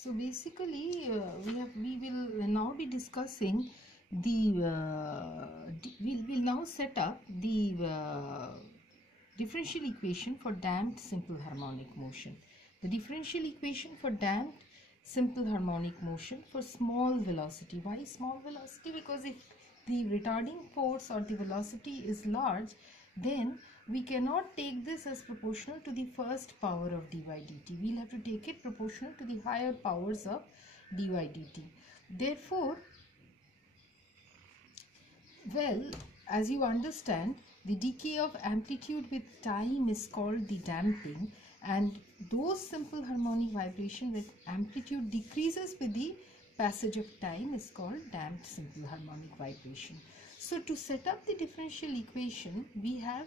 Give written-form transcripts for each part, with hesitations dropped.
So basically, we will now be discussing the we'll now set up the differential equation for damped simple harmonic motion. The differential equation for damped simple harmonic motion for small velocity. Why small velocity? Because if the retarding force or the velocity is large, then we cannot take this as proportional to the first power of dy dt. We'll have to take it proportional to the higher powers of dy dt. Therefore, well, as you understand, the decay of amplitude with time is called the damping, and those simple harmonic vibration with amplitude decreases with the passage of time is called damped simple harmonic vibration. So to set up the differential equation, we have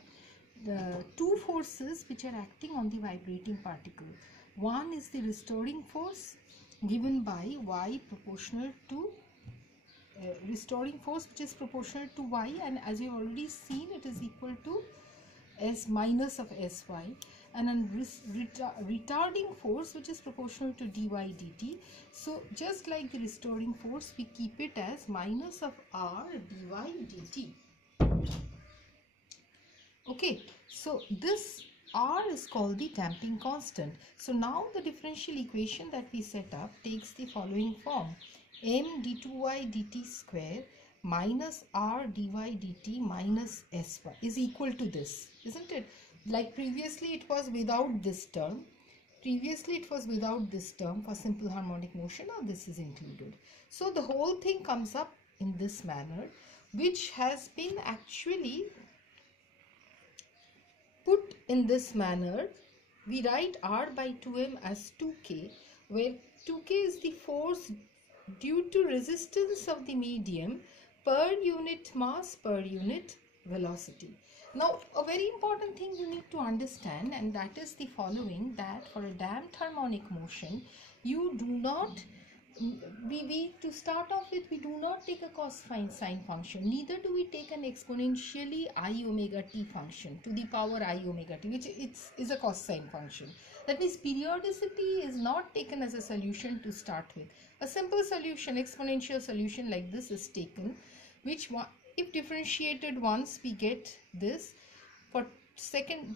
the two forces which are acting on the vibrating particle. One is the restoring force given by y proportional to restoring force, which is proportional to y, and as you have already seen, it is equal to s minus of sy, and a retarding force which is proportional to dy dt. So just like the restoring force, we keep it as minus of r dy dt. Okay, so this r is called the damping constant. So now the differential equation that we set up takes the following form: m d2y dt square minus r dy dt minus sy is equal to this, isn't it? Like previously it was without this term. Previously it was without this term for simple harmonic motion. Now this is included. So the whole thing comes up in this manner, which has been actually put in this manner. We write r by 2m as 2k, where 2k is the force due to resistance of the medium per unit mass per unit velocity. Now a very important thing you need to understand, and that is the following, that for a damped harmonic motion you do not to start off with, we do not take a cosine sine function, neither do we take an exponentially I omega t function to the power I omega t, which is a cosine function. That means periodicity is not taken as a solution to start with. A simple solution, exponential solution like this is taken, which if differentiated once we get this, for second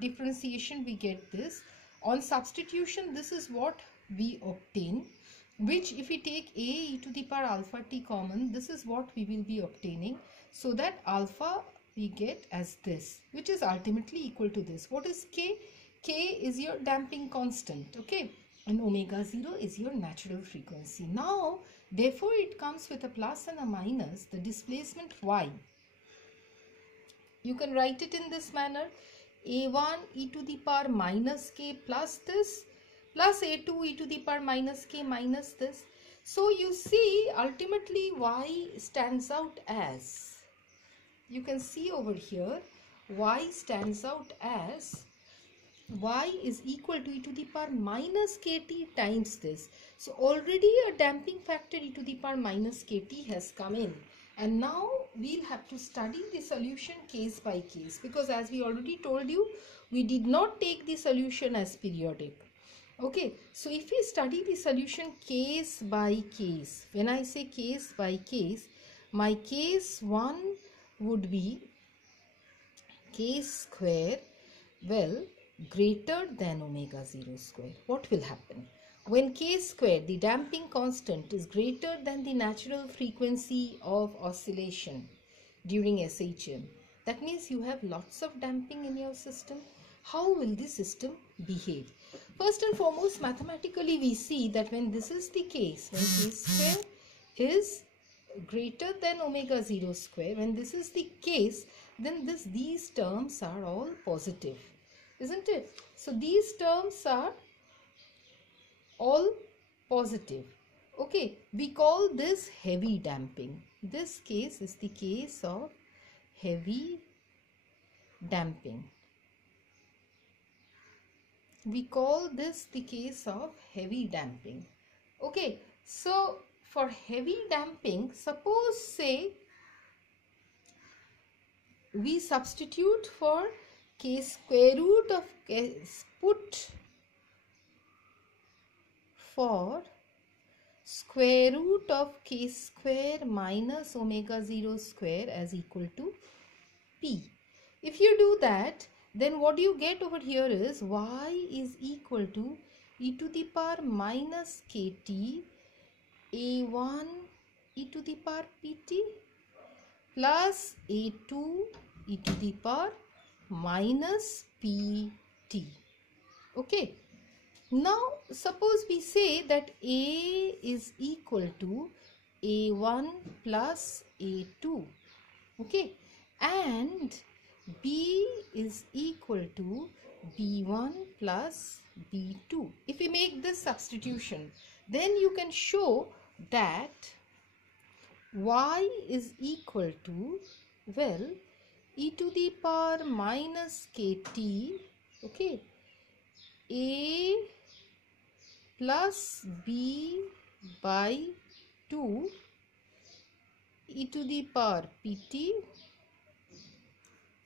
differentiation we get this. On substitution, this is what we obtain, which if we take a e to the power alpha t common, this is what we will be obtaining, so that alpha we get as this, which is ultimately equal to this. What is k? K is your damping constant, okay, and omega 0 is your natural frequency. Now therefore it comes with a plus and a minus. The displacement y, you can write it in this manner: a1 e to the power minus k plus this, plus a2 e to the power minus k minus this. So you see, ultimately y stands out as, you can see over here, y stands out as, y is equal to e to the power minus kt times this. So already a damping factor e to the power minus kt has come in, and now we'll have to study the solution case by case, because as we already told you, we did not take the solution as periodic. Okay, so if we study the solution case by case, when I say case by case, my case 1 would be k square, well, greater than omega 0 square. What will happen? When k square, the damping constant, is greater than the natural frequency of oscillation during SHM, that means you have lots of damping in your system. How will the system behave? First and foremost, mathematically we see that when this is the case, when k square is greater than omega 0 square, when this is the case, then these terms are all positive, isn't it? So these terms are all positive. Okay, we call this heavy damping. This case is the case of heavy damping. We call this the case of heavy damping. Okay, so for heavy damping, suppose say we substitute for k square root of k, put for square root of k square minus omega 0 square as equal to p. If you do that, then what you get over here is y is equal to e to the power minus kt a1 e to the power pt plus a2 e to the power minus pt. Okay. Now suppose we say that a is equal to a1 plus a2. Okay. And b is equal to b1 plus b2. If we make this substitution, then you can show that y is equal to, well, e to the power minus kt, okay, a plus b by 2 e to the power pt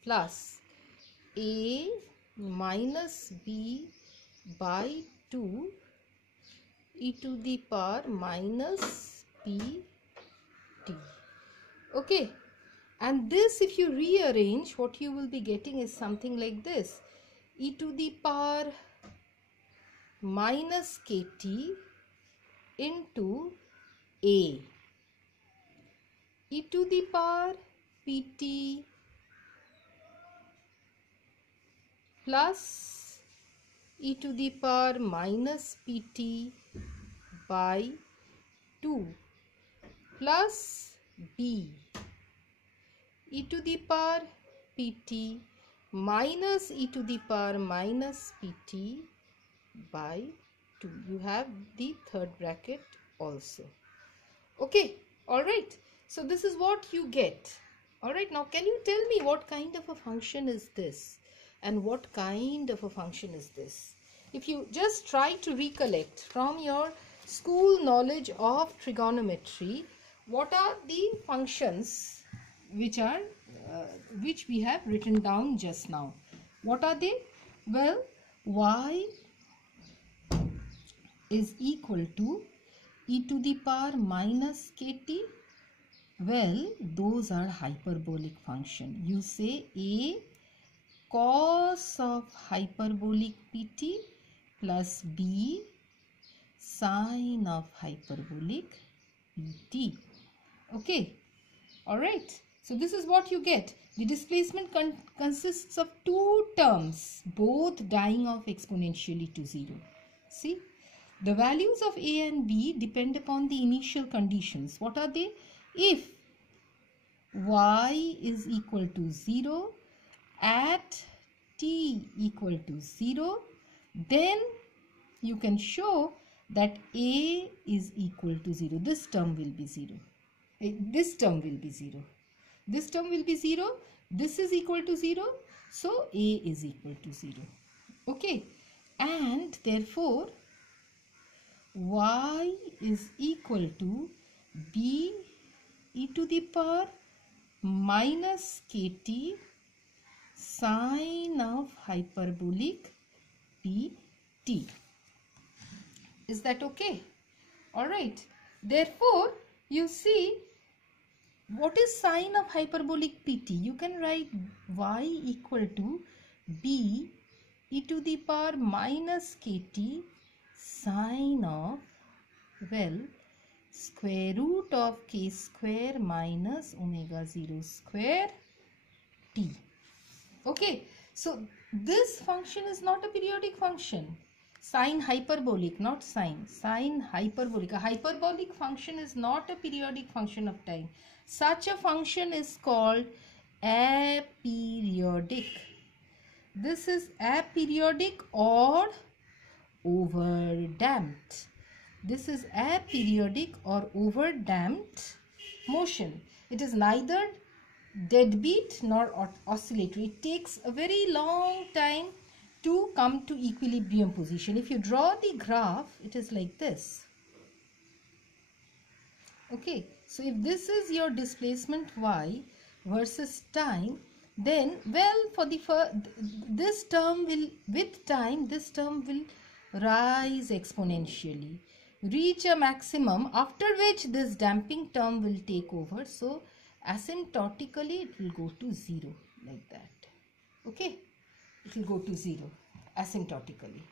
plus a minus b by 2 e to the power minus pt. Okay, and this, if you rearrange, what you will be getting is something like this: e to the power minus kt into a, e to the power pt plus e to the power minus pt by 2 plus b e to the power pt minus e to the power minus pt by 2. You have the third bracket also. Okay, all right. So this is what you get. All right, now can you tell me what kind of a function is this and what kind of a function is this? If you just try to recollect from your school knowledge of trigonometry, what are the functions which we have written down just now? What are they? Well, y is equal to e to the power minus kt. Well, those are hyperbolic function. You say a cos of hyperbolic pt plus b sine of hyperbolic pt. Okay, all right. So this is what you get. The displacement consists of two terms, both dying off exponentially to 0. See, the values of a and b depend upon the initial conditions. What are they? If y is equal to 0 at t equal to 0, then you can show that a is equal to 0. This term will be 0. This term will be 0. This term will be 0. This is equal to 0. So a is equal to 0. Okay. And therefore, y is equal to b e to the power minus kt sine of hyperbolic pt. Is that okay? All right. Therefore, you see, what is sine of hyperbolic pt? You can write y equal to b e to the power minus kt sine of, well, square root of k square minus omega 0 square t. Okay, so this function is not a periodic function. Sine hyperbolic, not sine. Sine hyperbolic. A hyperbolic function is not a periodic function of time. Such a function is called aperiodic. This is aperiodic or overdamped. This is aperiodic or overdamped motion. It is neither deadbeat nor oscillatory. It takes a very long time to come to equilibrium position. If you draw the graph, it is like this. Okay, so if this is your displacement y versus time, then, well, for the this term will, with time, this term will rise exponentially. reach a maximum, after which this damping term will take over. So asymptotically it will go to 0 like that. Okay, it will go to 0 asymptotically.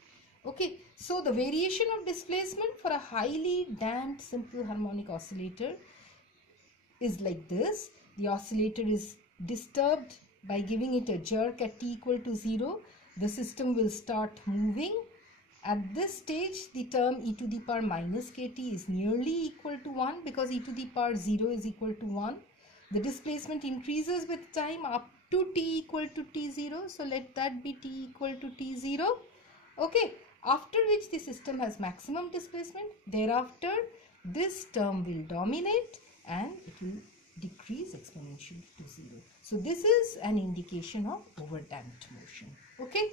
Okay, so the variation of displacement for a highly damped simple harmonic oscillator is like this. The oscillator is disturbed by giving it a jerk at t equal to 0. The system will start moving. At this stage, the term e to the power minus kt is nearly equal to 1 because e to the power 0 is equal to 1. The displacement increases with time up to t equal to t0. So let that be t equal to t0. Okay, after which the system has maximum displacement. Thereafter, this term will dominate and it will decrease exponentially to 0. So this is an indication of overdamped motion. Okay.